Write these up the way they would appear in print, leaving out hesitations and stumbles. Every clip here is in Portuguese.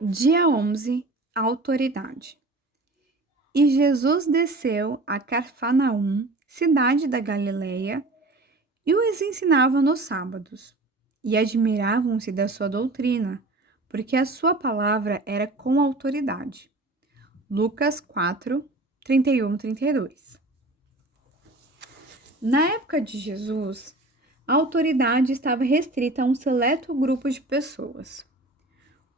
Dia 11, a autoridade. E Jesus desceu a Cafarnaum, cidade da Galileia, e os ensinava nos sábados. E admiravam-se da sua doutrina, porque a sua palavra era com autoridade. Lucas 4, 31, 32. Na época de Jesus, a autoridade estava restrita a um seleto grupo de pessoas.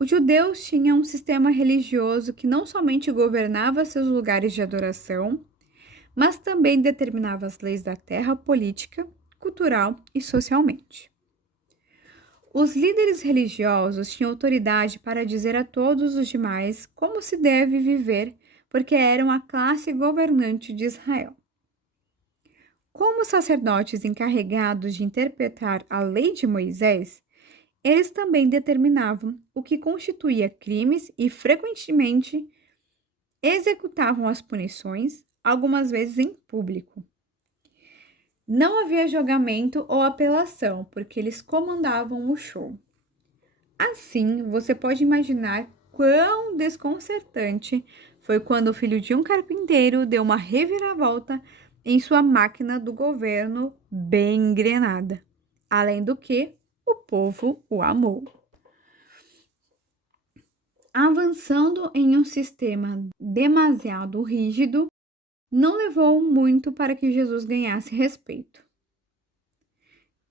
Os judeus tinham um sistema religioso que não somente governava seus lugares de adoração, mas também determinava as leis da terra política, cultural e socialmente. Os líderes religiosos tinham autoridade para dizer a todos os demais como se deve viver, porque eram a classe governante de Israel. Como sacerdotes encarregados de interpretar a lei de Moisés, eles também determinavam o que constituía crimes e, frequentemente, executavam as punições, algumas vezes em público. Não havia julgamento ou apelação, porque eles comandavam o show. Assim, você pode imaginar quão desconcertante foi quando o filho de um carpinteiro deu uma reviravolta em sua máquina do governo bem engrenada. Além do que, o povo o amou. Avançando em um sistema demasiado rígido, não levou muito para que Jesus ganhasse respeito.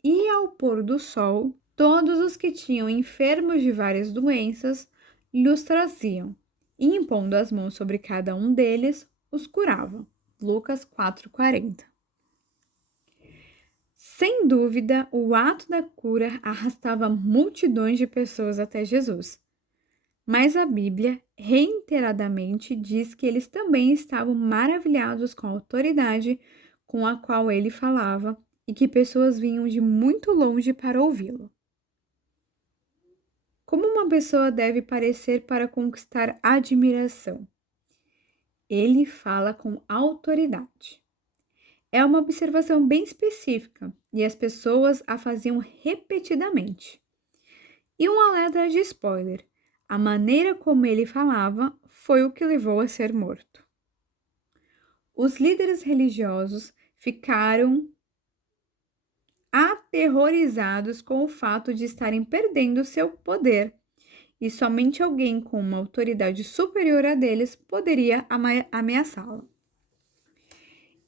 E ao pôr do sol, todos os que tinham enfermos de várias doenças lhes traziam, e impondo as mãos sobre cada um deles, os curavam. Lucas 4,40. Sem dúvida, o ato da cura arrastava multidões de pessoas até Jesus. Mas a Bíblia reiteradamente diz que eles também estavam maravilhados com a autoridade com a qual ele falava e que pessoas vinham de muito longe para ouvi-lo. Como uma pessoa deve parecer para conquistar admiração? Ele fala com autoridade. É uma observação bem específica e as pessoas a faziam repetidamente. E um alerta de spoiler: a maneira como ele falava foi o que levou a ser morto. Os líderes religiosos ficaram aterrorizados com o fato de estarem perdendo seu poder, e somente alguém com uma autoridade superior a deles poderia ameaçá-lo.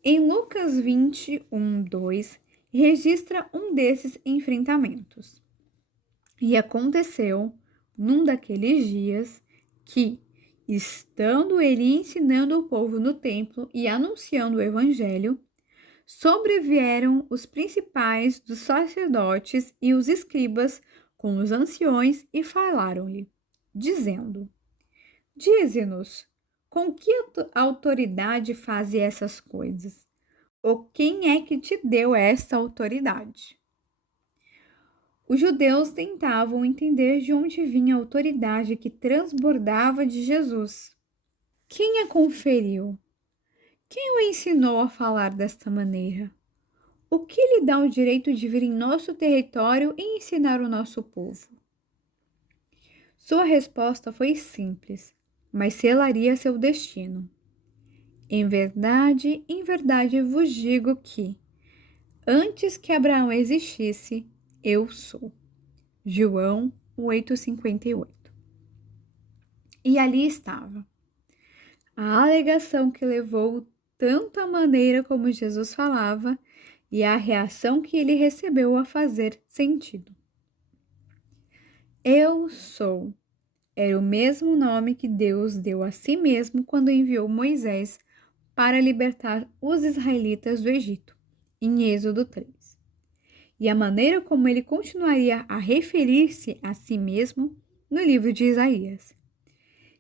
Em Lucas 21, 2, registra um desses enfrentamentos. E aconteceu, num daqueles dias, que, estando ele ensinando o povo no templo e anunciando o evangelho, sobrevieram os principais dos sacerdotes e os escribas com os anciões e falaram-lhe, dizendo: Dize-nos, com que autoridade faz essas coisas? Ou quem é que te deu essa autoridade? Os judeus tentavam entender de onde vinha a autoridade que transbordava de Jesus. Quem a conferiu? Quem o ensinou a falar desta maneira? O que lhe dá o direito de vir em nosso território e ensinar o nosso povo? Sua resposta foi simples, mas selaria seu destino. Em verdade vos digo que, antes que Abraão existisse, eu sou. João 8,58. E ali estava a alegação que levou tanto a maneira como Jesus falava e a reação que ele recebeu a fazer sentido. Eu sou era o mesmo nome que Deus deu a si mesmo quando enviou Moisés para libertar os israelitas do Egito, em Êxodo 3. E a maneira como ele continuaria a referir-se a si mesmo no livro de Isaías.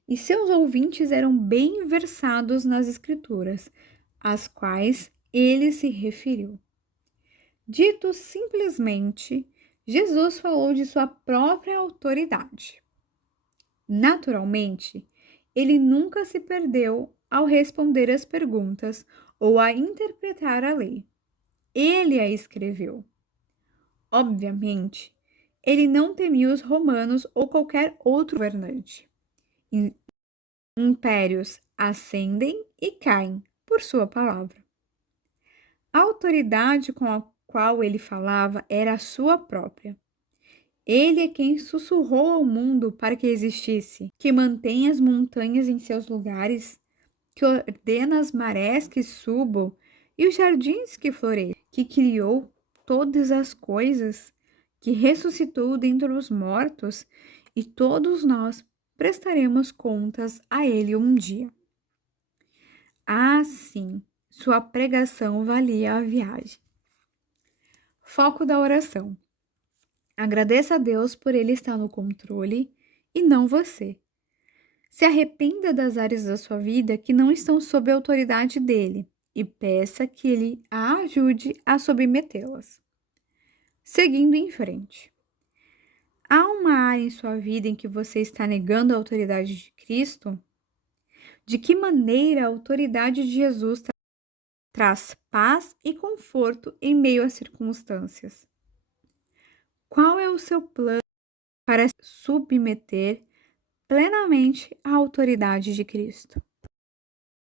E seus ouvintes eram bem versados nas escrituras, às quais ele se referiu. Dito simplesmente, Jesus falou de sua própria autoridade. Naturalmente, ele nunca se perdeu ao responder as perguntas ou a interpretar a lei. Ele a escreveu. Obviamente, ele não temia os romanos ou qualquer outro governante. Impérios ascendem e caem por sua palavra. A autoridade com a qual ele falava era a sua própria. Ele é quem sussurrou ao mundo para que existisse, que mantém as montanhas em seus lugares, que ordena as marés que subam e os jardins que floresçam, que criou todas as coisas, que ressuscitou dentre os mortos, e todos nós prestaremos contas a ele um dia. Assim, sua pregação valia a viagem. Foco da oração. Agradeça a Deus por ele estar no controle e não você. Se arrependa das áreas da sua vida que não estão sob a autoridade dele e peça que ele a ajude a submetê-las. Seguindo em frente. Há uma área em sua vida em que você está negando a autoridade de Cristo? De que maneira a autoridade de Jesus traz paz e conforto em meio às circunstâncias? Qual é o seu plano para submeter plenamente à autoridade de Cristo?